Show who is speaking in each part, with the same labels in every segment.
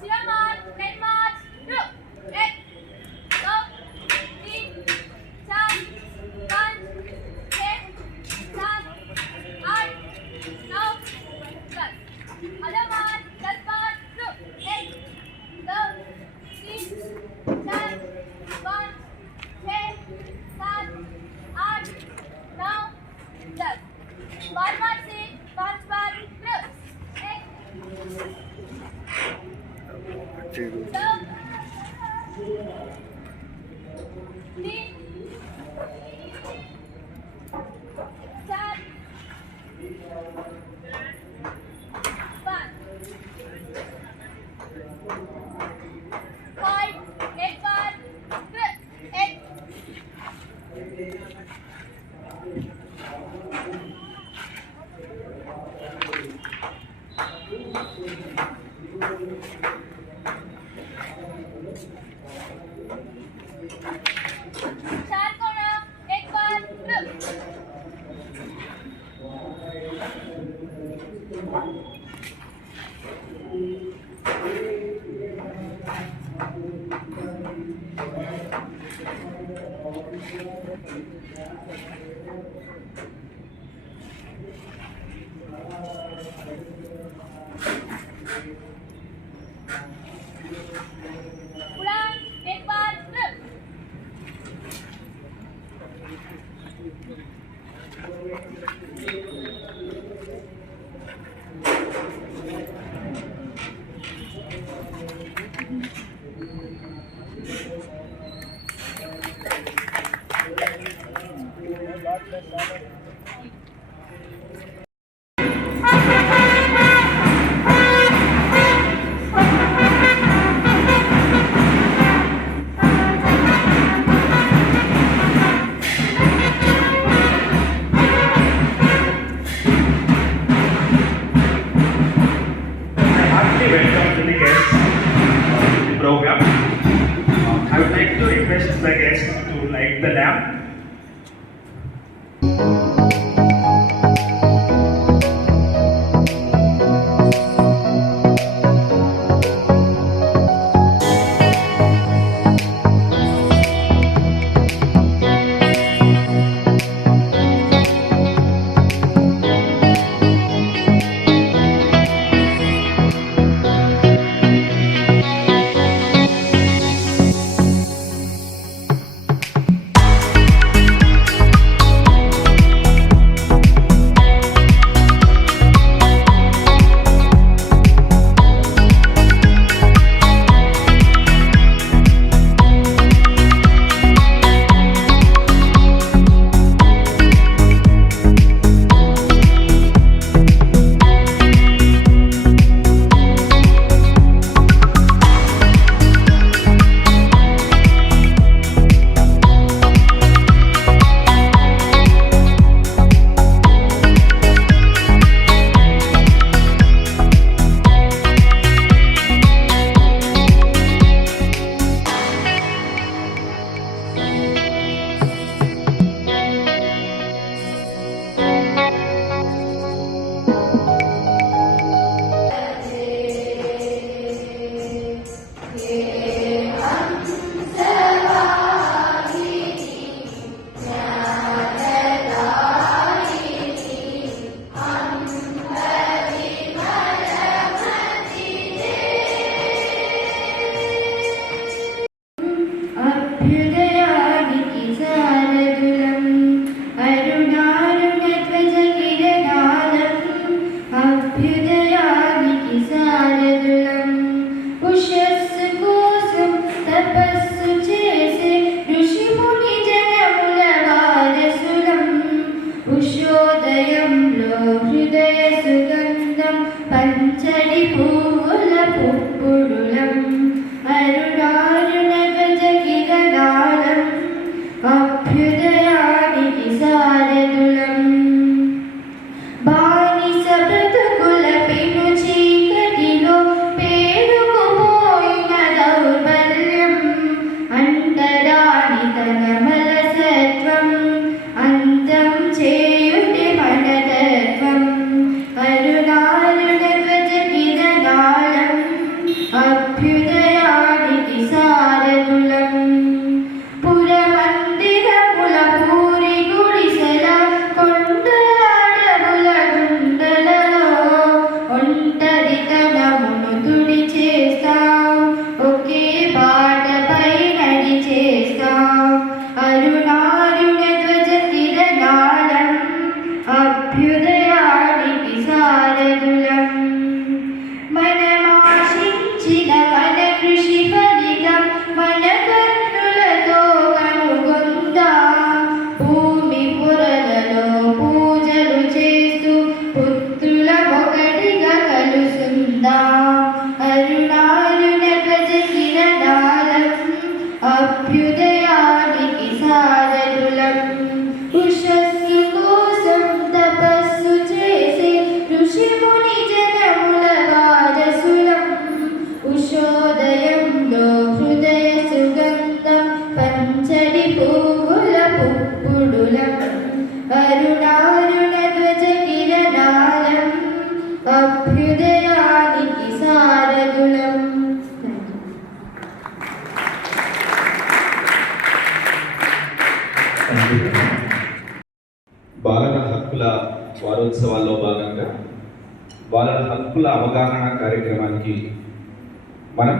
Speaker 1: Silamat! Kain mo! Sí. What?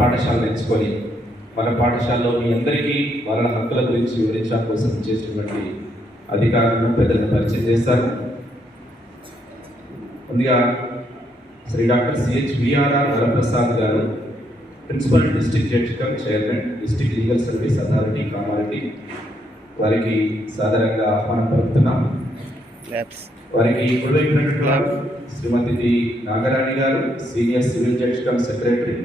Speaker 1: పాఠశాలను ఎంచుకొని మన పాఠశాలలో మీ అందరికీ బాలల హక్కుల గురించి వివరించడం కోసం చేసినటువంటి అధికారులను పెద్దలను పరిచయం చేస్తారు ముందుగా Shri doctor C H V R R Varaprasad గారు principal district judge cum chairman district legal service authority Kamareddy. వారికి సాధారణంగా ఆహ్వానం పలుకుతున్నాం. వారికి వారు శ్రీమతి నాగరాణి గారు senior civil judge cum secretary.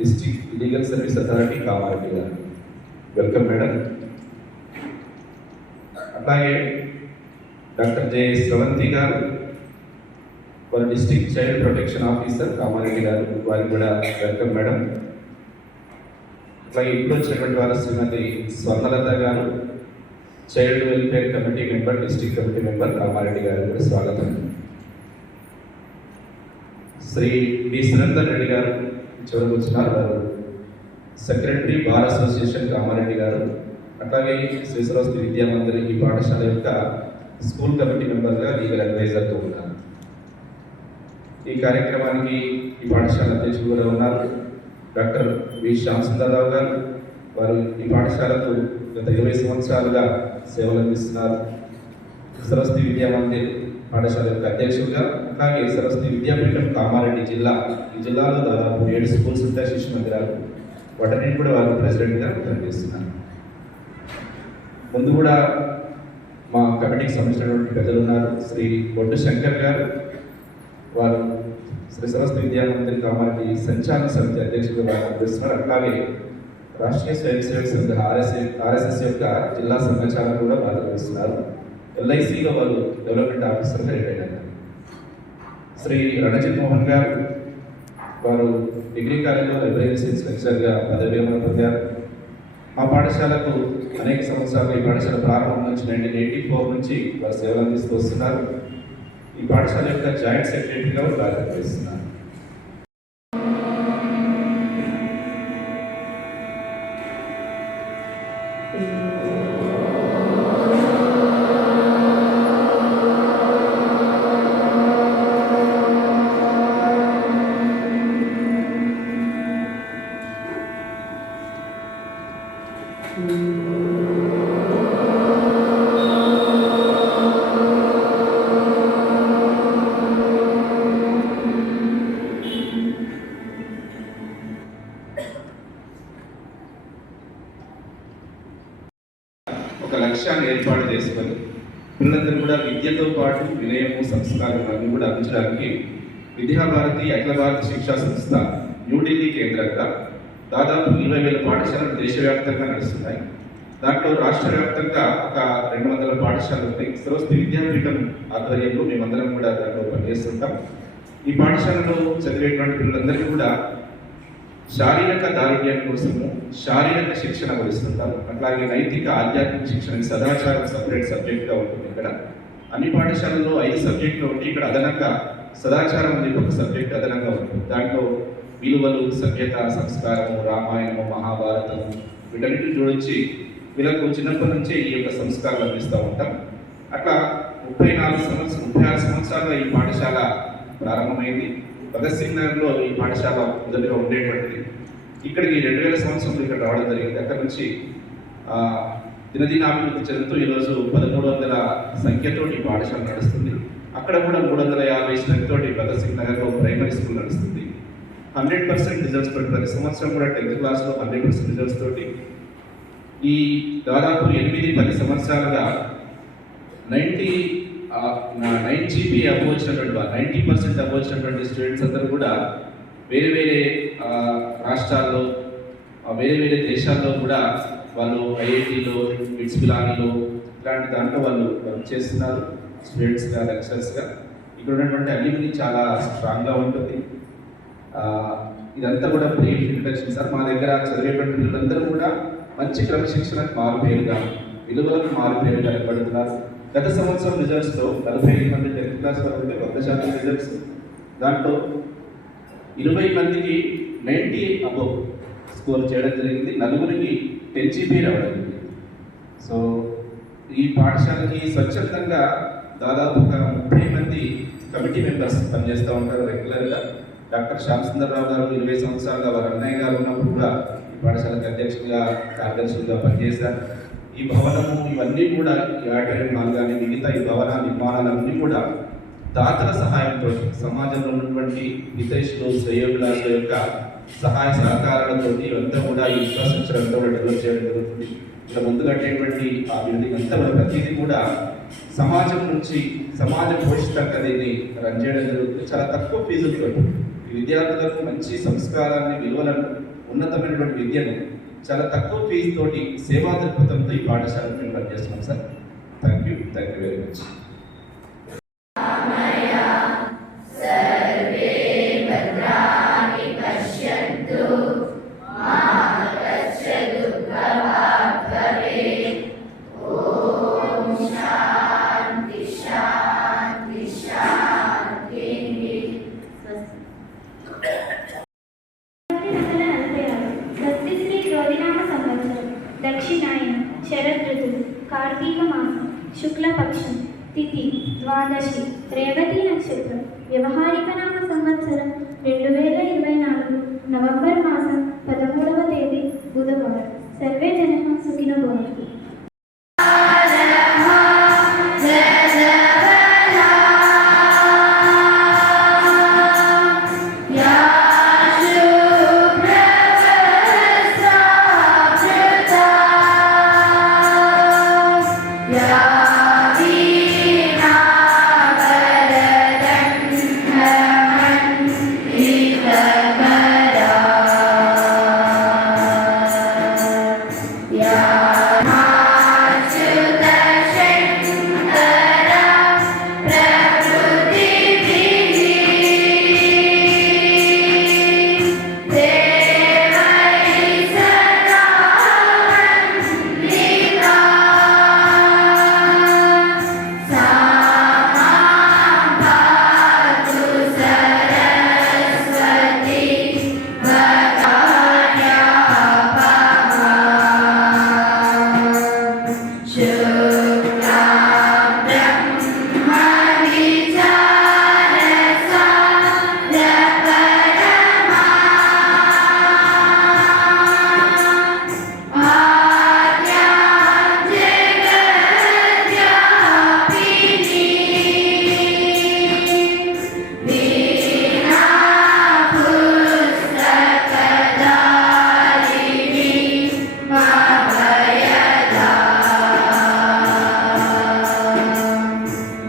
Speaker 1: District legal service authority Kamareddy గారు వెల్కమ్ మేడం. అట్లాగే డాక్టర్ జె స్రవంతి గారు వారి district child protection officer Kamareddy గారు వారికి కూడా వెల్కమ్ మేడం. అట్లాగే ఇప్పుడు వచ్చినటువంటి వారు శ్రీమతి స్వర్ణలత గారు child welfare committee member district committee member Kamareddy గారు కూడా స్వాగతం. శ్రీ డి సురేందర్ రెడ్డి గారు చివరికి వచ్చినారు వారు. సెక్రటరీ బార్ అసోసియేషన్ కామారెడ్డి గారు అట్లాగే శ్రీ విద్యామందిరి విద్యా ఈ పాఠశాల యొక్క స్కూల్ కమిటీ మెంబర్గా లీగల్ అడ్వైజర్తో ఉన్నారు. ఈ కార్యక్రమానికి ఈ పాఠశాల అధ్యక్షులు కూడా ఉన్నారు. డాక్టర్ వి శ్యామ్ సుందరరావు గారు వారు ఈ పాఠశాలకు గత ఇరవై సంవత్సరాలుగా సేవలు అందిస్తున్నారు. సరస్వతి విద్యా పాఠశాలకు పాఠశాల యొక్క అధ్యక్షులుగా అలాగే సరస్వతి విద్యాపీఠం కామారెడ్డి జిల్లా. ఈ జిల్లాలో దాదాపు ఏడు స్కూల్స్ ఉంటాయి శిశు మందిరాలు. వాటిని కూడా వారు ప్రెసిడెంట్గా పనిచేస్తున్నారు ముందు కూడా మా కమిటీకి సంబంధించినటువంటి పెద్దలు ఉన్నారు. శ్రీ బొడ్డు శంకర్ గారు వారు శ్రీ సరస్వతి విద్యా కామారెడ్డి సంచాలన సమితి అధ్యక్షులుగా వారు పనిచేస్తున్నారు అట్లాగే రాష్ట్రీయ స్వయం సేవక సంఘ ఆర్ఎస్ఎస్ ఆర్ఎస్ఎస్ యొక్క జిల్లా సంఘచాలన కూడా బాధ్యత వహిస్తున్నారు ఎల్ఐసిలో వారు డెవలప్మెంట్ ఆఫీసర్గా రిటైర్ అయ్యారు. శ్రీ రణజిత్ మోహన్ గారు వారు డిగ్రీ కాలేజీలో లైబ్రరీ సైన్స్ లెక్చరర్గా పదవి పొందారు. మా పాఠశాలకు అనేక సంవత్సరాలు ఈ పాఠశాల ప్రారంభం నుంచి నైన్టీన్ ఎయిటీ ఫోర్ నుంచి వారు సేవలు అందిస్తూ వస్తున్నారు. ఈ పాఠశాల యొక్క జాయింట్ సెక్రటరీగా వారు కార్యక్రమిస్తున్నారు భారత శిక్షా సంస్థ న్యూఢిల్లీ కేంద్రంగా దాదాపు ఇరవై వేల పాఠశాలలు దేశవ్యాప్తంగా నడుస్తున్నాయి. దాంట్లో రాష్ట్ర వ్యాప్తంగా ఒక రెండు వందల పాఠశాలలు ఉన్నాయి. సరస్వతి విద్యాపీఠం ఆధ్వర్యంలో మేమందరం కూడా దాంట్లో పనిచేస్తుంటాం. ఈ పాఠశాలలో చదివేటువంటి పిల్లలందరికీ కూడా శారీరక దారుణ్యం కోసము శారీరక శిక్షణ వహిస్తుంటారు అట్లాగే నైతిక ఆధ్యాత్మిక శిక్షణ సదాచారం సపరేట్ సబ్జెక్ట్గా ఉంటుంది ఇక్కడ. అన్ని పాఠశాలల్లో ఐదు సబ్జెక్టులు ఉంటాయి ఇక్కడ అదనంగా సదాచారం అనేది ఒక సబ్జెక్ట్ అదనంగా ఉంటుంది దాంట్లో విలువలు సభ్యత సంస్కారము రామాయణము మహాభారతము వీటన్నిటిని జోడించి వీళ్ళకు చిన్నప్పటి నుంచే ఈ యొక్క సంస్కారాలు అందిస్తూ ఉంటాం. అట్లా ముప్పై నాలుగు సంవత్సరం ముప్పై ఆరు సంవత్సరాల ఈ పాఠశాల ప్రారంభమైంది. భగత్ సింగ్ నగర్లో ఈ పాఠశాల మొదటిగా ఉండేటువంటిది. ఇక్కడికి రెండు వేల సంవత్సరంలో ఇక్కడ రావడం జరిగింది. అక్కడ నుంచి దినదినాభివృద్ధి చెందుతూ ఈరోజు పదమూడు వందల సంఖ్యతో ఈ పాఠశాల నడుస్తుంది. అక్కడ కూడా మూడు వందల యాభై స్ట్రెంత్ తోటి భగత్ సింగ్ నగర్లో ప్రైమరీ స్కూల్ నడుస్తుంది. హండ్రెడ్ పర్సెంట్ రిజల్ట్స్ తోటి ప్రతి సంవత్సరం కూడా టెన్త్ క్లాస్లో హండ్రెడ్ పర్సెంట్ రిజల్ట్స్ తోటి ఈ దాదాపు ఎనిమిది పది సంవత్సరాలుగా ninety nine G B above వచ్చినటువంటి నైంటీ పర్సెంట్ అబోవ్ వచ్చినటువంటి స్టూడెంట్స్ అందరూ కూడా వేరే వేరే రాష్ట్రాల్లో ఆ, వేరే వేరే దేశాల్లో కూడా వాళ్ళు ఐఐటీలో మిడ్స్ పిలానీలో ఇలాంటి దాంట్లో వాళ్ళు వర్క్ చేస్తున్నారు. స్టూడెంట్స్గా లెక్చరర్స్గా ఇక్కడ ఉన్నటువంటి అల్యూమిని చాలా స్ట్రాంగ్గా ఉంటుంది. ఇదంతా కూడా బ్రీఫ్ ఇంట్రడక్షన్ సార్. మా దగ్గర చదివేటువంటి వీళ్ళందరూ కూడా మంచి క్రమశిక్షణకు మారుపేరుగా విలువలకు మారుపేరుగా ఏర్పడుతున్నారు గత సంవత్సరం రిజల్ట్స్లో నలభై ఐదు మంది టెన్త్ క్లాస్ వరకు వంద శాతం రిజల్ట్స్ దాంట్లో ఇరవై మందికి నైంటీ అబోవ్ స్కోర్ చేయడం జరిగింది. నలుగురికి టెన్ జీబీ రావడం జరిగింది. సో ఈ పాఠశాలకి స్వచ్ఛందంగా దాదాపు ఒక ముప్పై మంది కమిటీ మెంబర్స్ పనిచేస్తూ ఉంటారు రెగ్యులర్గా. డాక్టర్ శ్యామ్ సుందర్రావు గారు ఇరవై సంవత్సరాలుగా వారి అన్నయ్య గారు ఉన్నప్పుడు కూడా ఈ పాఠశాలకు అధ్యక్షులుగా కార్యదర్శులుగా పనిచేశారు. ఈ భవనము ఇవన్నీ కూడా ఈ ఆడిటోరియం హాల్ కానీ మిగతా ఈ భవన నిర్మాణాలన్నీ కూడా దాతల సహాయంతో సమాజంలో ఉన్నటువంటి హితైషులు శ్రేయోభిలాషుల యొక్క సహాయ సహకారాలతో ఇవంతా కూడా ఈ ఇన్ఫ్రాస్ట్రక్చర్ అంతా కూడా డెవలప్ చేయడం జరుగుతుంది. ఇలా ముందు కట్టేటువంటి ఆ బిల్డింగ్ అంతా ప్రతిదీ కూడా సమాజం నుంచి సమాజ పోషితంగా దీన్ని రన్ చేయడం జరుగుతుంది. చాలా తక్కువ ఫీజులతో ఈ విద్యార్థులకు మంచి సంస్కారాన్ని విలువలను ఉన్నతమైనటువంటి విద్యను చాలా తక్కువ ఫీజుతోటి సేవా దృక్పథంతో ఈ పాఠశాలను మేము రన్ చేస్తున్నాం sir. Thank you thank you very much
Speaker 2: Karthika మాసం శుక్లపక్షం తిథి ద్వాదశి రేవతి నక్షత్రం వ్యవహారిక నామ సంవత్సరం రెండు వేల ఇరవై నాలుగు నవంబర్ మాసం పదమూడవ తేదీ బుధవారం. సర్వే జన సుఖిన భవంతు.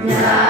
Speaker 2: now.